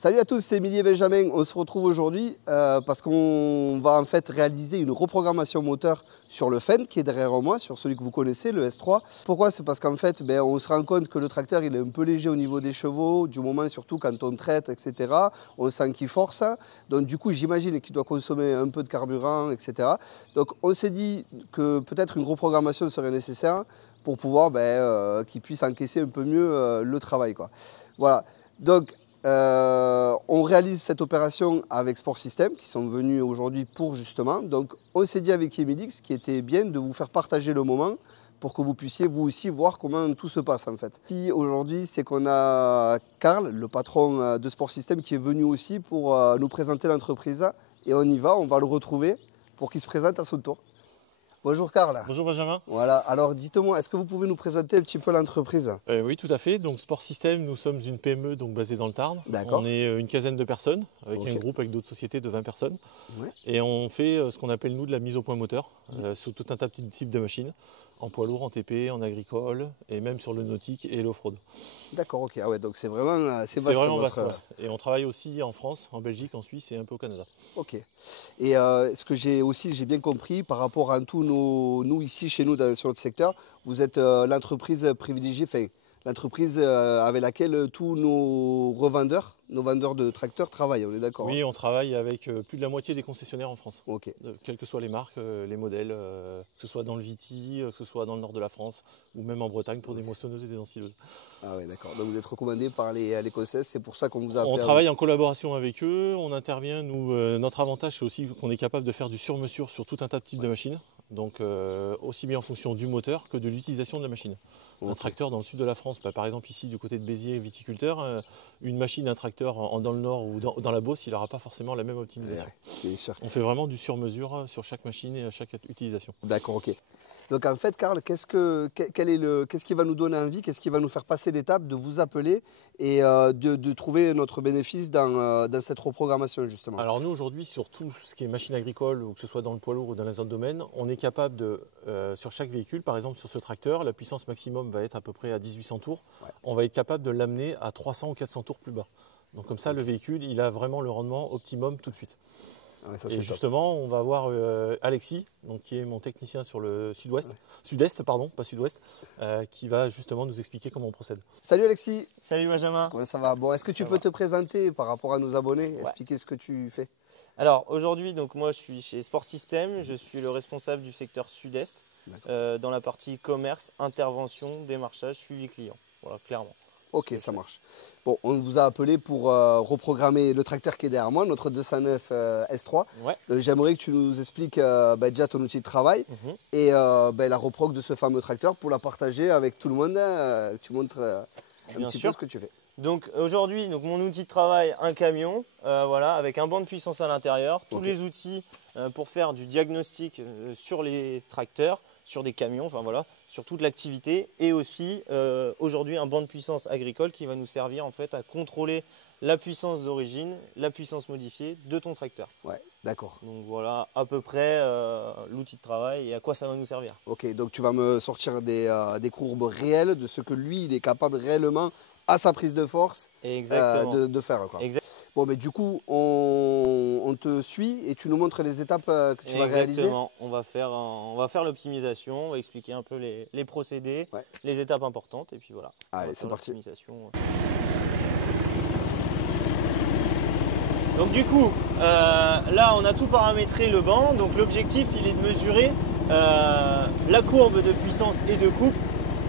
Salut à tous, c'est Émilie et Benjamin. On se retrouve aujourd'hui parce qu'on va en fait réaliser une reprogrammation moteur sur le Fendt qui est derrière moi, sur celui que vous connaissez, le S3. Pourquoi? C'est parce qu'en fait, on se rend compte que le tracteur il est un peu léger au niveau des chevaux, du moment surtout quand on traite, etc. On sent qu'il force. Donc du coup, j'imagine qu'il doit consommer un peu de carburant, etc. Donc on s'est dit que peut-être une reprogrammation serait nécessaire pour pouvoir qu'il puisse encaisser un peu mieux le travail, quoi. Voilà. Donc, on réalise cette opération avec Sport System qui sont venus aujourd'hui pour justement. Donc on s'est dit avec Émilie ce qui était bien de vous faire partager le moment pour que vous puissiez vous aussi voir comment tout se passe en fait. Aujourd'hui c'est qu'on a Karl, le patron de Sport System qui est venu aussi pour nous présenter l'entreprise et on y va, on va le retrouver pour qu'il se présente à son tour. Bonjour Karl. Bonjour Benjamin. Voilà, alors dites-moi, est-ce que vous pouvez nous présenter un petit peu l'entreprise? Oui, tout à fait. Donc Sport System, nous sommes une PME donc basée dans le Tarn. D'accord. On est une quinzaine de personnes, avec Ok. un groupe avec d'autres sociétés de 20 personnes. Ouais. Et on fait ce qu'on appelle nous de la mise au point moteur sur tout un tas de types de machines, en poids lourd, en TP, en agricole et même sur le nautique et l'off-road. D'accord, ok. Ah ouais, donc c'est vraiment C'est vaste, vraiment votre... vaste. Ouais. Et on travaille aussi en France, en Belgique, en Suisse et un peu au Canada. Ok. Et ce que j'ai bien compris par rapport à tous nous ici, chez nous, sur notre secteur, vous êtes l'entreprise privilégiée, enfin, l'entreprise avec laquelle tous nos revendeurs, nos vendeurs de tracteurs travaillent, on est d'accord? Oui, on travaille avec plus de la moitié des concessionnaires en France. Ok. Quelles que soient les marques, les modèles, que ce soit dans le Viti, que ce soit dans le nord de la France ou même en Bretagne pour des moissonneuses et des ensileuses. Ah oui, d'accord. Donc vous êtes recommandé par les concessions, c'est pour ça qu'on vous a appelé. On travaille en collaboration avec eux, on intervient. Nous, notre avantage, c'est aussi qu'on est capable de faire du sur-mesure sur tout un tas de types de machines. Donc aussi bien en fonction du moteur que de l'utilisation de la machine. Okay. Un tracteur dans le sud de la France, par exemple ici du côté de Béziers, viticulteur, une machine, un tracteur dans le nord ou dans la Beauce, il n'aura pas forcément la même optimisation. Bien sûr. On fait vraiment du sur-mesure sur chaque machine et à chaque utilisation. D'accord, ok. Donc en fait, Karl, qu'est-ce qui va nous donner envie, qu'est-ce qui va nous faire passer l'étape de vous appeler et de trouver notre bénéfice dans cette reprogrammation justement? Alors nous aujourd'hui, sur tout ce qui est machine agricole, ou que ce soit dans le poids lourd ou dans les autres domaines, on est capable de, sur chaque véhicule, par exemple sur ce tracteur, la puissance maximum va être à peu près à 1800 tours. Ouais. On va être capable de l'amener à 300 ou 400 tours plus bas. Donc comme ça, okay. Le véhicule, il a vraiment le rendement optimum tout de suite. Ouais, ça, et justement, on va voir Alexis, donc, qui est mon technicien sur le sud-ouest, ouais. Sud-est, pardon, pas sud-ouest, qui va justement nous expliquer comment on procède. Salut Alexis. Salut Benjamin. Comment ça va? Bon, est-ce que tu peux te présenter par rapport à nos abonnés, ouais. Expliquer ce que tu fais? Alors aujourd'hui, donc moi je suis chez Sport System, je suis le responsable du secteur sud-est, dans la partie commerce, intervention, démarchage, suivi client. Voilà, clairement. Ok, ça marche. Bon, on vous a appelé pour reprogrammer le tracteur qui est derrière moi, notre 209 S3. Ouais. J'aimerais que tu nous expliques déjà ton outil de travail et la reprog de ce fameux tracteur pour la partager avec tout le monde. Tu montres un petit peu ce que tu fais. Donc aujourd'hui, mon outil de travail, un camion, voilà, avec un banc de puissance à l'intérieur, tous les outils pour faire du diagnostic sur les tracteurs, sur des camions, enfin voilà, sur toute l'activité, et aussi aujourd'hui un banc de puissance agricole qui va nous servir en fait à contrôler la puissance d'origine, la puissance modifiée de ton tracteur. Ouais, d'accord. Donc voilà à peu près l'outil de travail et à quoi ça va nous servir. Ok, donc tu vas me sortir des courbes réelles de ce que lui il est capable réellement à sa prise de force de faire, quoi. Bon, mais du coup, on te suit et tu nous montres les étapes que tu vas réaliser. Exactement. On va faire l'optimisation, on va expliquer un peu les procédés, ouais. Les étapes importantes et puis voilà. Allez, c'est parti. Donc du coup, là on a tout paramétré le banc. Donc l'objectif il est de mesurer la courbe de puissance et de coupe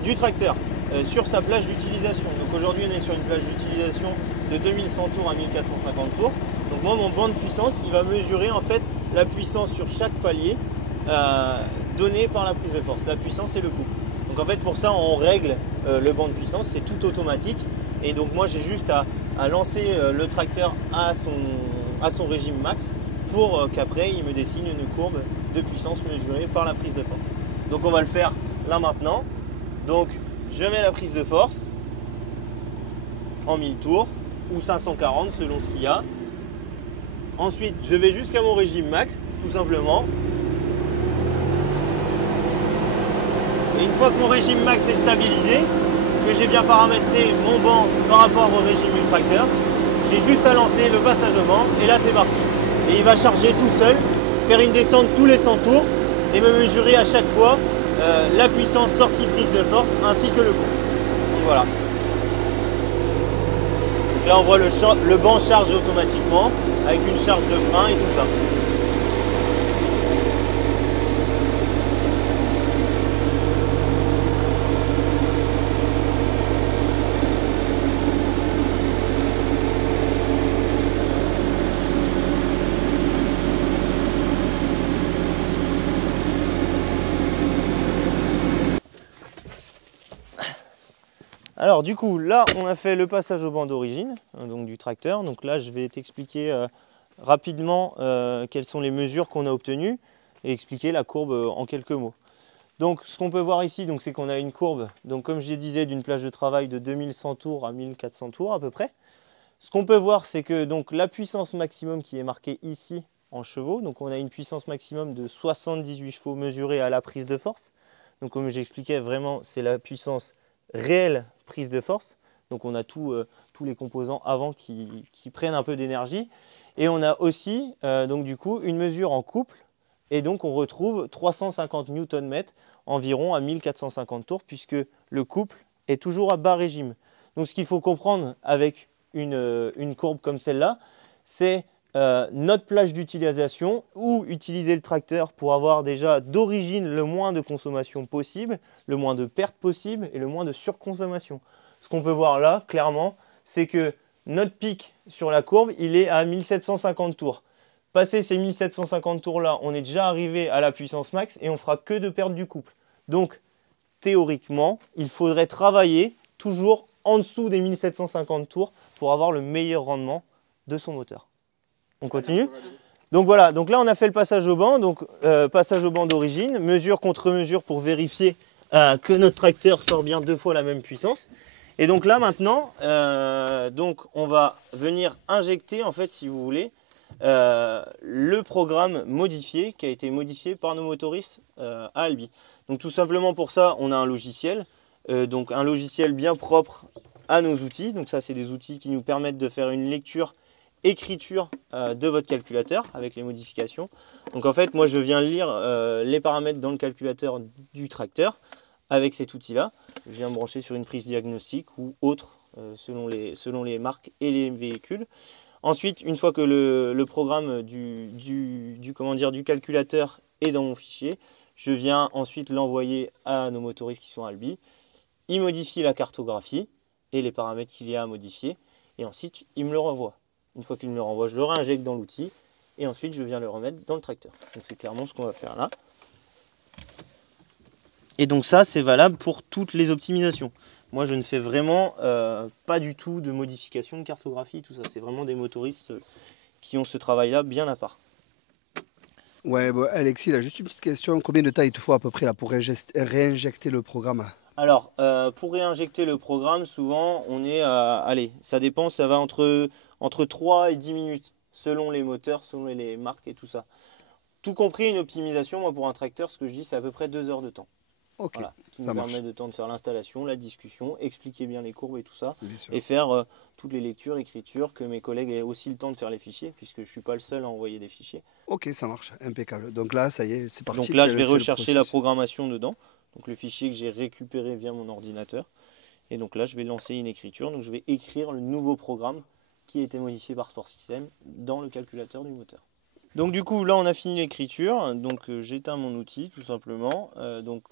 du tracteur sur sa plage d'utilisation. Donc aujourd'hui on est sur une plage d'utilisation de 2100 tours à 1450 tours. Donc moi mon banc de puissance il va mesurer en fait la puissance sur chaque palier donnée par la prise de force, la puissance et le couple. Donc en fait pour ça on règle le banc de puissance, c'est tout automatique et donc moi j'ai juste à lancer le tracteur à son régime max pour qu'après il me dessine une courbe de puissance mesurée par la prise de force. Donc on va le faire là maintenant. Donc je mets la prise de force en 1000 tours ou 540 selon ce qu'il y a. Ensuite, je vais jusqu'à mon régime max, tout simplement. Et une fois que mon régime max est stabilisé, que j'ai bien paramétré mon banc par rapport au régime du tracteur, j'ai juste à lancer le passage au banc et là c'est parti. Et il va charger tout seul, faire une descente tous les 100 tours et me mesurer à chaque fois la puissance sortie prise de force ainsi que le coup. Donc voilà. Donc là on voit le banc charge automatiquement avec une charge de frein et tout ça. Alors du coup, là on a fait le passage au banc d'origine, donc du tracteur. Donc là je vais t'expliquer rapidement quelles sont les mesures qu'on a obtenues et expliquer la courbe en quelques mots. Donc ce qu'on peut voir ici, c'est qu'on a une courbe, donc comme je disais, d'une plage de travail de 2100 tours à 1400 tours à peu près. Ce qu'on peut voir, c'est que donc, la puissance maximum qui est marquée ici en chevaux, donc on a une puissance maximum de 78 chevaux mesurée à la prise de force. Donc comme j'expliquais, vraiment c'est la puissance réelle prise de force. Donc on a tous les composants avant qui prennent un peu d'énergie. Et on a aussi donc du coup une mesure en couple. Et donc on retrouve 350 Nm environ à 1450 tours puisque le couple est toujours à bas régime. Donc ce qu'il faut comprendre avec une courbe comme celle-là, c'est notre plage d'utilisation ou utiliser le tracteur pour avoir déjà d'origine le moins de consommation possible, le moins de pertes possible et le moins de surconsommation. Ce qu'on peut voir là, clairement, c'est que notre pic sur la courbe, il est à 1750 tours. Passé ces 1750 tours là, on est déjà arrivé à la puissance max et on fera que de perdre du couple. Donc, théoriquement, il faudrait travailler toujours en dessous des 1750 tours pour avoir le meilleur rendement de son moteur. On continue. Donc voilà, donc là on a fait le passage au banc, donc passage au banc d'origine, mesure contre mesure pour vérifier que notre tracteur sort bien 2 fois la même puissance. Et donc là maintenant, donc on va venir injecter en fait, si vous voulez, le programme modifié qui a été modifié par nos motoristes à Albi. Donc tout simplement pour ça, on a un logiciel, donc un logiciel bien propre à nos outils. Donc ça, c'est des outils qui nous permettent de faire une lecture écriture de votre calculateur avec les modifications. Donc en fait, moi je viens lire les paramètres dans le calculateur du tracteur avec cet outil-là. Je viens me brancher sur une prise diagnostique ou autre selon les marques et les véhicules. Ensuite, une fois que le programme du calculateur est dans mon fichier, je viens ensuite l'envoyer à nos motoristes qui sont à Albi. Ils modifient la cartographie et les paramètres qu'il y a à modifier. Et ensuite, ils me le renvoient. Une fois qu'il me le renvoie, je le réinjecte dans l'outil. Et ensuite, je viens le remettre dans le tracteur. Donc c'est clairement ce qu'on va faire là. Et donc ça, c'est valable pour toutes les optimisations. Moi, je ne fais vraiment pas du tout de modification de cartographie, tout ça. C'est vraiment des motoristes qui ont ce travail-là bien à part. Ouais, bon, Alexis, là, juste une petite question. Combien de temps il te faut à peu près là, pour réinjecter le programme? Alors, pour réinjecter le programme, souvent, on est à... Allez, ça dépend, ça va entre 3 et 10 minutes, selon les moteurs, selon les marques et tout ça. Tout compris, une optimisation, moi, pour un tracteur, ce que je dis, c'est à peu près 2 heures de temps. Ok, voilà, ce qui nous permet de temps de faire l'installation, la discussion, expliquer bien les courbes et tout ça, et faire toutes les lectures, écritures, que mes collègues aient aussi le temps de faire les fichiers, puisque je ne suis pas le seul à envoyer des fichiers. Ok, ça marche, impeccable. Donc là, ça y est, c'est parti. Donc là, je vais rechercher la programmation dedans, donc le fichier que j'ai récupéré via mon ordinateur, et donc là, je vais lancer une écriture, donc je vais écrire le nouveau programme qui a été modifié par Sport System dans le calculateur du moteur. Donc du coup là on a fini l'écriture, donc j'éteins mon outil tout simplement.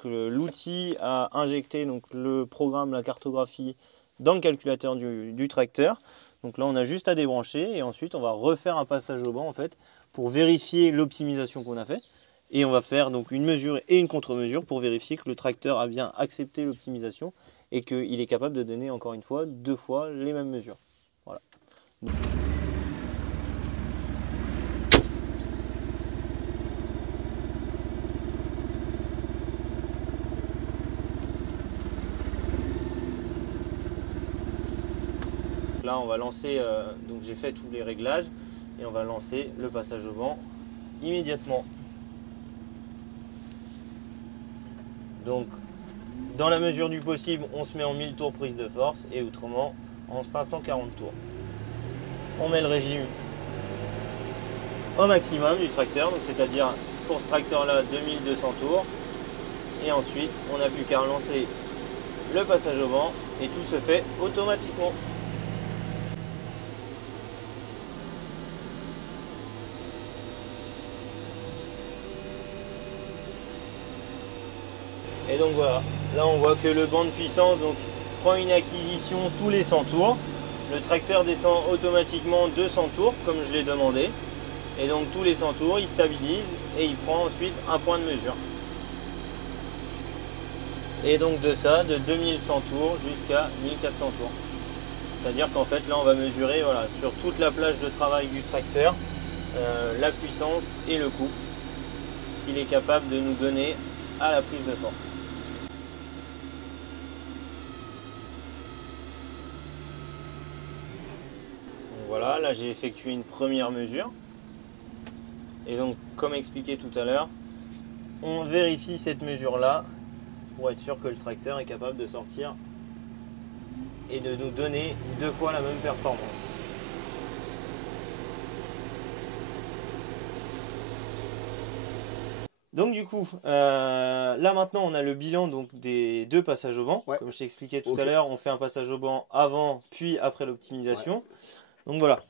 L'outil a injecté donc, le programme, la cartographie dans le calculateur du tracteur. Donc là on a juste à débrancher et ensuite on va refaire un passage au banc en fait pour vérifier l'optimisation qu'on a fait. Et on va faire donc une mesure et une contre-mesure pour vérifier que le tracteur a bien accepté l'optimisation et qu'il est capable de donner encore une fois 2 fois les mêmes mesures. Voilà. Là, on va lancer, donc j'ai fait tous les réglages et on va lancer le passage au banc immédiatement. Donc, dans la mesure du possible, on se met en 1000 tours prise de force et autrement en 540 tours. on met le régime au maximum du tracteur, donc c'est-à-dire pour ce tracteur-là 2200 tours. Et ensuite, on n'a plus qu'à relancer le passage au vent et tout se fait automatiquement. Et donc voilà, là on voit que le banc de puissance donc, prend une acquisition tous les 100 tours. Le tracteur descend automatiquement 200 tours comme je l'ai demandé. Et donc tous les 100 tours, il stabilise et il prend ensuite un point de mesure. Et donc de ça, de 2100 tours jusqu'à 1400 tours. C'est-à-dire qu'en fait là on va mesurer voilà, sur toute la plage de travail du tracteur la puissance et le coup qu'il est capable de nous donner à la prise de force. Donc voilà, là j'ai effectué une première mesure. Et donc, comme expliqué tout à l'heure, on vérifie cette mesure-là pour être sûr que le tracteur est capable de sortir et de nous donner 2 fois la même performance. Donc du coup, là maintenant on a le bilan donc, des 2 passages au banc. Ouais. Comme je t'ai expliqué tout à l'heure, on fait un passage au banc avant puis après l'optimisation. Ouais. Donc voilà.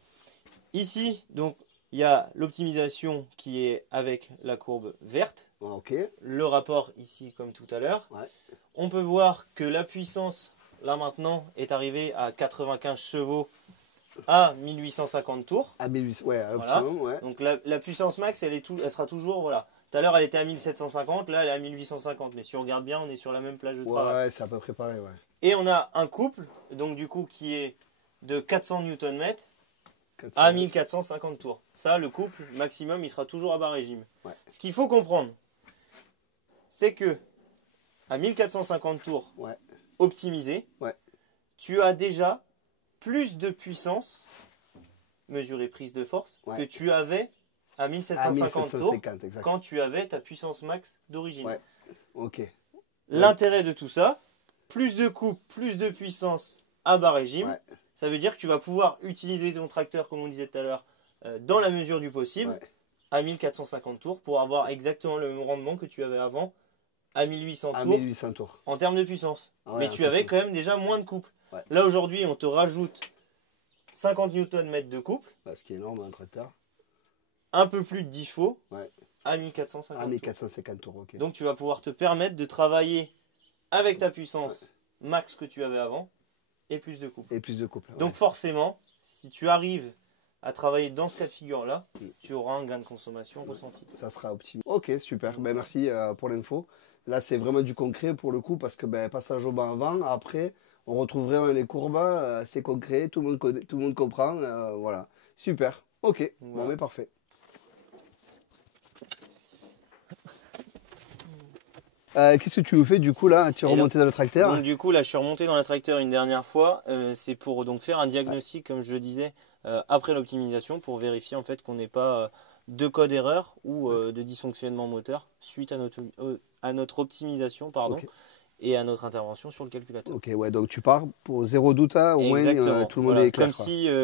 Ici, donc il y a l'optimisation qui est avec la courbe verte. Okay. Le rapport ici comme tout à l'heure. Ouais. On peut voir que la puissance là maintenant est arrivée à 95 chevaux à 1850 tours. À 1800, ouais, à voilà. Ouais. Donc la puissance max elle sera toujours voilà. Tout à l'heure elle était à 1750, là elle est à 1850. Mais si on regarde bien on est sur la même plage de travail. Ouais, c'est à peu près pareil. Ouais. Et on a un couple donc du coup qui est de 400 Nm à 1450 tours. Ça, le couple maximum, il sera toujours à bas régime. Ouais. Ce qu'il faut comprendre, c'est que à 1450 tours ouais. optimisé, ouais. tu as déjà plus de puissance, mesurée prise de force, ouais. que tu avais à 1750 tours exact. Quand tu avais ta puissance max d'origine. Ouais. Okay. L'intérêt de tout ça, plus de couple, plus de puissance à bas régime. Ouais. Ça veut dire que tu vas pouvoir utiliser ton tracteur, comme on disait tout à l'heure, dans la mesure du possible, ouais. à 1450 tours, pour avoir exactement le même rendement que tu avais avant, à 1800 tours, 1800 tours, en termes de puissance. Ouais, mais tu avais quand même déjà moins de couple. Ouais. Là, aujourd'hui, on te rajoute 50 Nm de couple. Bah, ce qui est énorme, un tracteur. Un peu plus de 10 chevaux, ouais. à 1450 tours. À 1450 tours, ok. Donc, tu vas pouvoir te permettre de travailler avec ta puissance ouais. max que tu avais avant. Et plus de couple. Et plus de couple. Ouais. Donc forcément, si tu arrives à travailler dans ce cas de figure-là, tu auras un gain de consommation ressenti. Ça sera optimisé. Ok, super. Ben, merci pour l'info. Là, c'est vraiment du concret pour le coup parce que ben, passage au banc avant, après, on retrouve vraiment les courbes. C'est concret, tout le monde comprend. Voilà. Super. Ok, voilà. Bon, mais parfait. Qu'est-ce que tu nous fais du coup là? Tu es remonté dans le tracteur? Donc du coup là je suis remonté dans le tracteur une dernière fois. C'est pour donc faire un diagnostic comme je le disais après l'optimisation pour vérifier en fait qu'on n'ait pas de code erreur ou de dysfonctionnement moteur suite à notre optimisation pardon, okay. et à notre intervention sur le calculateur. Ok, ouais, donc tu pars pour zéro doute, au moins tout le monde est clair.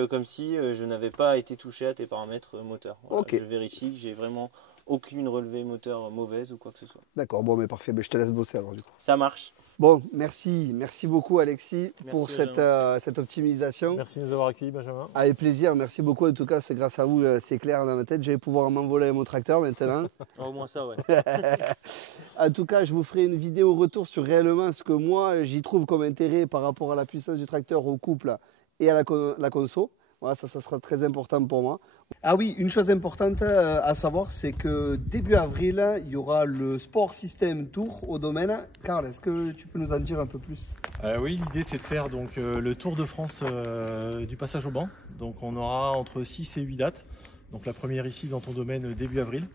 Comme si je n'avais pas été touché à tes paramètres moteurs. Voilà, okay. Je vérifie que j'ai vraiment aucune relevée moteur mauvaise ou quoi que ce soit. D'accord, bon mais parfait, je te laisse bosser alors du coup. Ça marche. Bon, merci beaucoup Alexis pour cette optimisation. Merci de nous avoir accueillis Benjamin. Avec plaisir, merci beaucoup. En tout cas, c'est grâce à vous, c'est clair dans ma tête. Je vais pouvoir m'envoler avec mon tracteur maintenant. Au moins ça, ouais. En tout cas, je vous ferai une vidéo retour sur réellement ce que moi j'y trouve comme intérêt par rapport à la puissance du tracteur, au couple et à la conso. Voilà, ça sera très important pour moi. Ah oui, une chose importante à savoir, c'est que début avril, il y aura le Sport System Tour au domaine. Karl, est-ce que tu peux nous en dire un peu plus? Oui, l'idée c'est de faire donc, le Tour de France du passage au banc. Donc on aura entre 6 et 8 dates. Donc la première ici dans ton domaine début avril.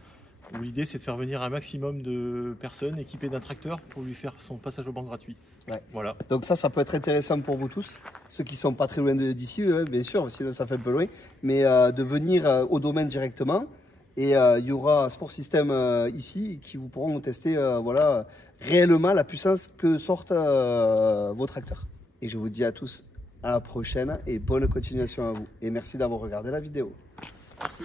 Où l'idée c'est de faire venir un maximum de personnes équipées d'un tracteur pour lui faire son passage au banc gratuit. Ouais. Voilà. Donc ça peut être intéressant pour vous tous, ceux qui ne sont pas très loin d'ici, bien sûr, sinon ça fait un peu loin, mais de venir au domaine directement. Et il y aura Sport System ici qui vous pourront tester voilà, réellement la puissance que sortent vos tracteurs. Et je vous dis à tous À la prochaine et bonne continuation à vous. Et merci d'avoir regardé la vidéo. Merci.